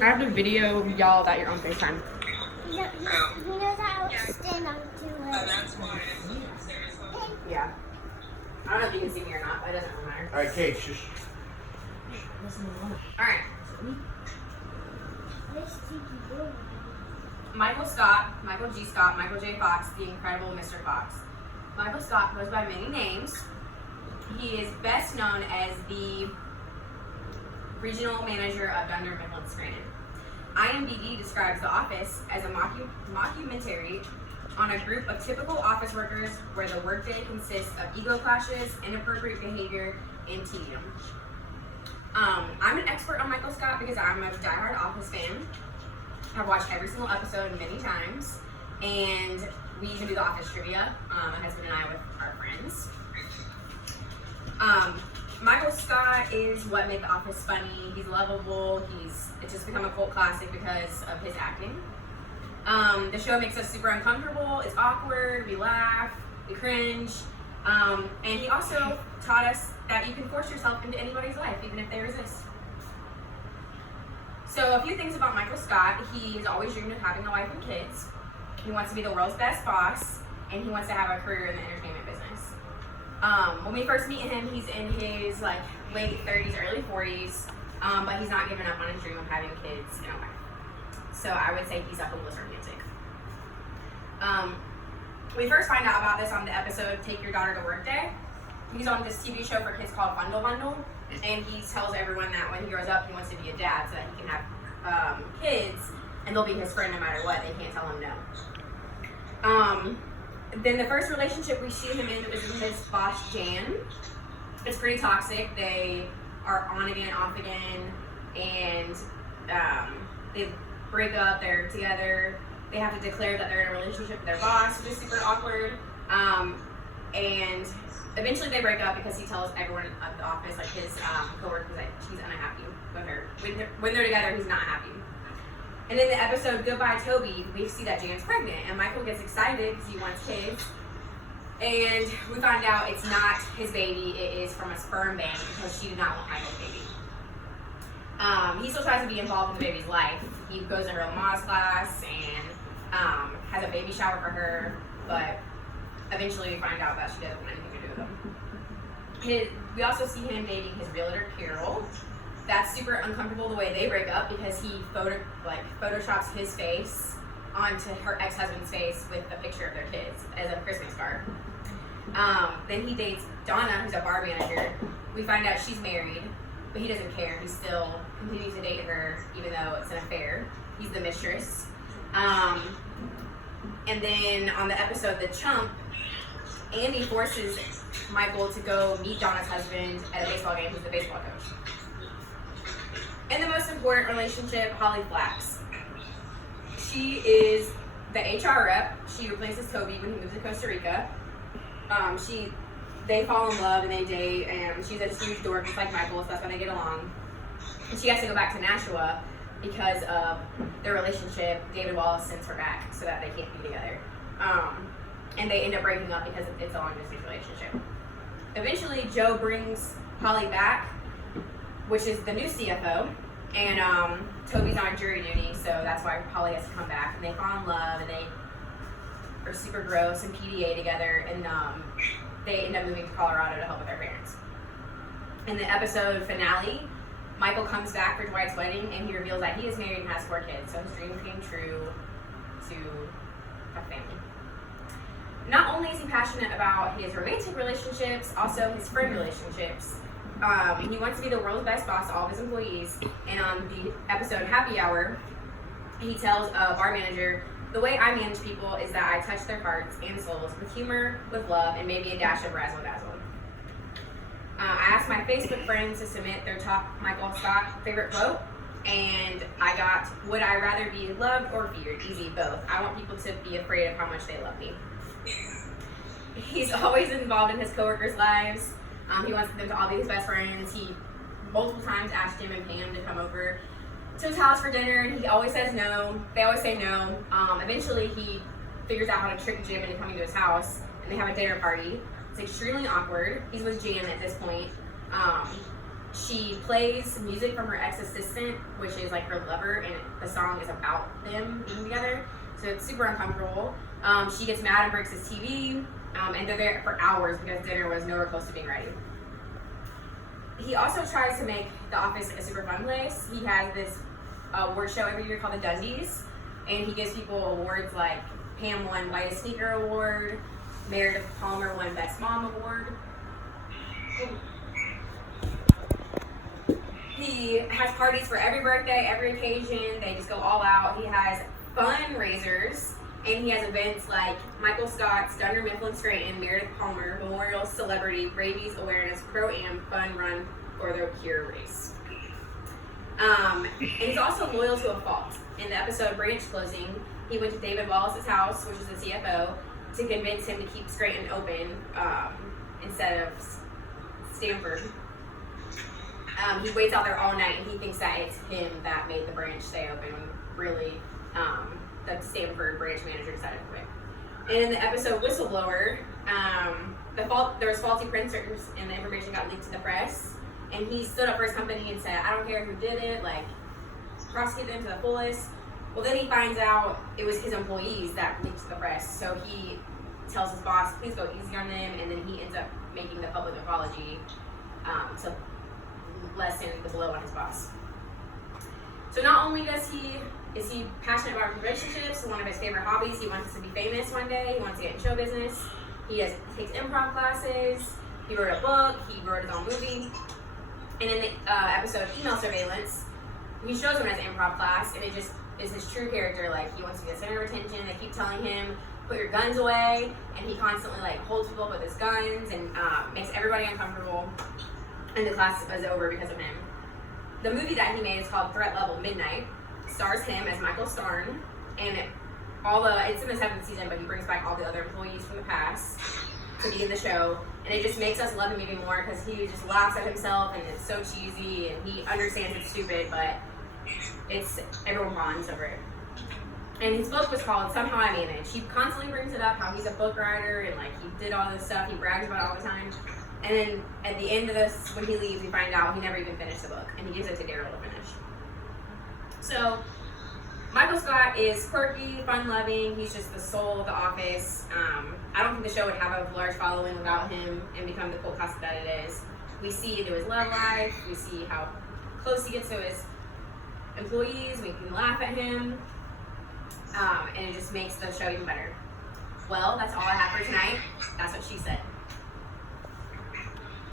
I have to video y'all that you're on FaceTime. He knows how to stand on two legs. Yeah. I don't know if you can see me or not, but it doesn't really matter. All right, Kate, shush. Alright. Where's Tiki going? Michael Scott, Michael G. Scott, Michael J. Fox, the incredible Mr. Fox. Michael Scott goes by many names. He is best known as the regional manager of Dunder Mifflin Scranton. IMDb describes The Office as a mockumentary on a group of typical office workers where the workday consists of ego clashes, inappropriate behavior, and tedium. I'm an expert on Michael Scott because I'm a diehard Office fan. I've watched every single episode many times, and we even do the Office trivia, my husband and I with our friends. Michael Scott is what made The Office funny. He's lovable. It's just become a cult classic because of his acting. The show makes us super uncomfortable. It's awkward. We laugh. We cringe. And he also taught us that you can force yourself into anybody's life, even if they resist. So a few things about Michael Scott. He has always dreamed of having a wife and kids. He wants to be the world's best boss, and he wants to have a career in the entertainment business. When we first meet him, he's in his late 30s, early 40s, but he's not given up on his dream of having kids and a wife. So I would say he's a hopeless romantic. We first find out about this on the episode Take Your Daughter to Work Day. He's on this TV show for kids called Bundle Bundle, and he tells everyone that when he grows up, he wants to be a dad so that he can have kids, and they'll be his friend no matter what. They can't tell him no. Then the first relationship we see him in was with his boss, Jan. It's pretty toxic. They are on again, off again, and they break up, they're together. They have to declare that they're in a relationship with their boss, which is super awkward. And eventually they break up because he tells everyone at the office, like his coworkers, that he's unhappy with her. When they're together, he's not happy. And in the episode Goodbye Toby, we see that Jan's pregnant, and Michael gets excited because he wants kids. And we find out it's not his baby, it is from a sperm bank because she did not want Michael's baby. He still tries to be involved in the baby's life. He goes to her Lamaze class and has a baby shower for her, but eventually we find out that she doesn't want anything to do with him. We also see him dating his realtor, Carol. That's super uncomfortable the way they break up because he photoshops his face onto her ex-husband's face with a picture of their kids as a Christmas card. Then he dates Donna, who's a bar manager. We find out she's married, but he doesn't care. He still continues to date her even though it's an affair. He's the mistress. And then on the episode The Chump, Andy forces Michael to go meet Donna's husband at a baseball game. He's the baseball coach. And the most important relationship, Holly Flax. She is the HR rep. She replaces Toby when he moves to Costa Rica. They fall in love and they date, and she's a huge dork just like Michael, so that's why they get along. And she has to go back to Nashua because of their relationship. David Wallace sends her back so that they can't be together. And they end up breaking up because it's a long distance relationship. Eventually, Joe brings Holly back, which is the new CFO, and Toby's on jury duty, so that's why Holly has to come back. And they fall in love, and they are super gross and PDA together, and they end up moving to Colorado to help with their parents. In the episode finale, Michael comes back for Dwight's wedding, and he reveals that he is married and has 4 kids, so his dream came true to have family. Not only is he passionate about his romantic relationships, also his friend relationships. He wants to be the world's best boss to all of his employees, and on the episode Happy Hour, he tells a bar manager, "The way I manage people is that I touch their hearts and souls with humor, with love, and maybe a dash of razzle dazzle." I asked my Facebook friends to submit their top Michael Scott favorite quote, and I got, "Would I rather be loved or feared?" Easy, both. I want people to be afraid of how much they love me. He's always involved in his coworkers' lives. He wants them to all be his best friends. He multiple times asked Jim and Pam to come over to his house for dinner, and he always says no. They always say no. Eventually, he figures out how to trick Jim into coming to his house, and they have a dinner party. It's extremely awkward. He's with Jan at this point. She plays music from her ex-assistant, which is like her lover, and the song is about them being together. So it's super uncomfortable. She gets mad and breaks his TV, and they're there for hours because dinner was nowhere close to being ready. He also tries to make the office a super fun place. He has this award show every year called the Dundies, and he gives people awards like Pam won Whitest Sneaker Award, Meredith Palmer won Best Mom Award. He has parties for every birthday, every occasion. They just go all out. He has fundraisers, and he has events like Michael Scott's Dunder Mifflin Scranton Meredith Palmer Memorial Celebrity Rabies Awareness Pro-Am Fun Run for the Cure Race. And he's also loyal to a fault. In the episode Branch Closing, he went to David Wallace's house, which is the CFO, to convince him to keep Scranton open instead of Stanford. He waits out there all night, and he thinks that it's him that made the branch stay open. Really, the Stanford branch manager decided to quit. And in the episode Whistleblower, there was faulty printers, and the information got leaked to the press. And he stood up for his company and said, "I don't care who did it, like, prosecute them to the fullest." Well, then he finds out it was his employees that leaked to the press. So he tells his boss, please go easy on them, and then he ends up making the public apology to lessen the blow on his boss. So not only is he passionate about relationships, one of his favorite hobbies, he wants to be famous one day, he wants to get in show business, he takes improv classes, he wrote a book, he wrote his own movie, and in the episode Email Surveillance, he shows him as an improv class, and it just is his true character. Like, he wants to be the center of attention. They keep telling him, put your guns away, and he constantly like holds people up with his guns and makes everybody uncomfortable, and the class is over because of him. The movie that he made is called Threat Level Midnight, stars him as Michael Starn, and it's in the 7th season, but he brings back all the other employees from the past to be in the show, and it just makes us love him even more because he just laughs at himself, and it's so cheesy, and he understands it's stupid, but everyone bonds over it. And his book was called Somehow I Managed. He constantly brings it up, how he's a book writer, and like he did all this stuff, he brags about it all the time. And then at the end of this, when he leaves, we find out he never even finished the book, and he gives it to Daryl to finish. So Michael Scott is quirky, fun-loving. He's just the soul of the office. I don't think the show would have a large following without him and become the cult classic that it is. We see into his love life. We see how close he gets to his employees. We can laugh at him, and it just makes the show even better. Well, that's all I have for tonight. That's what she said.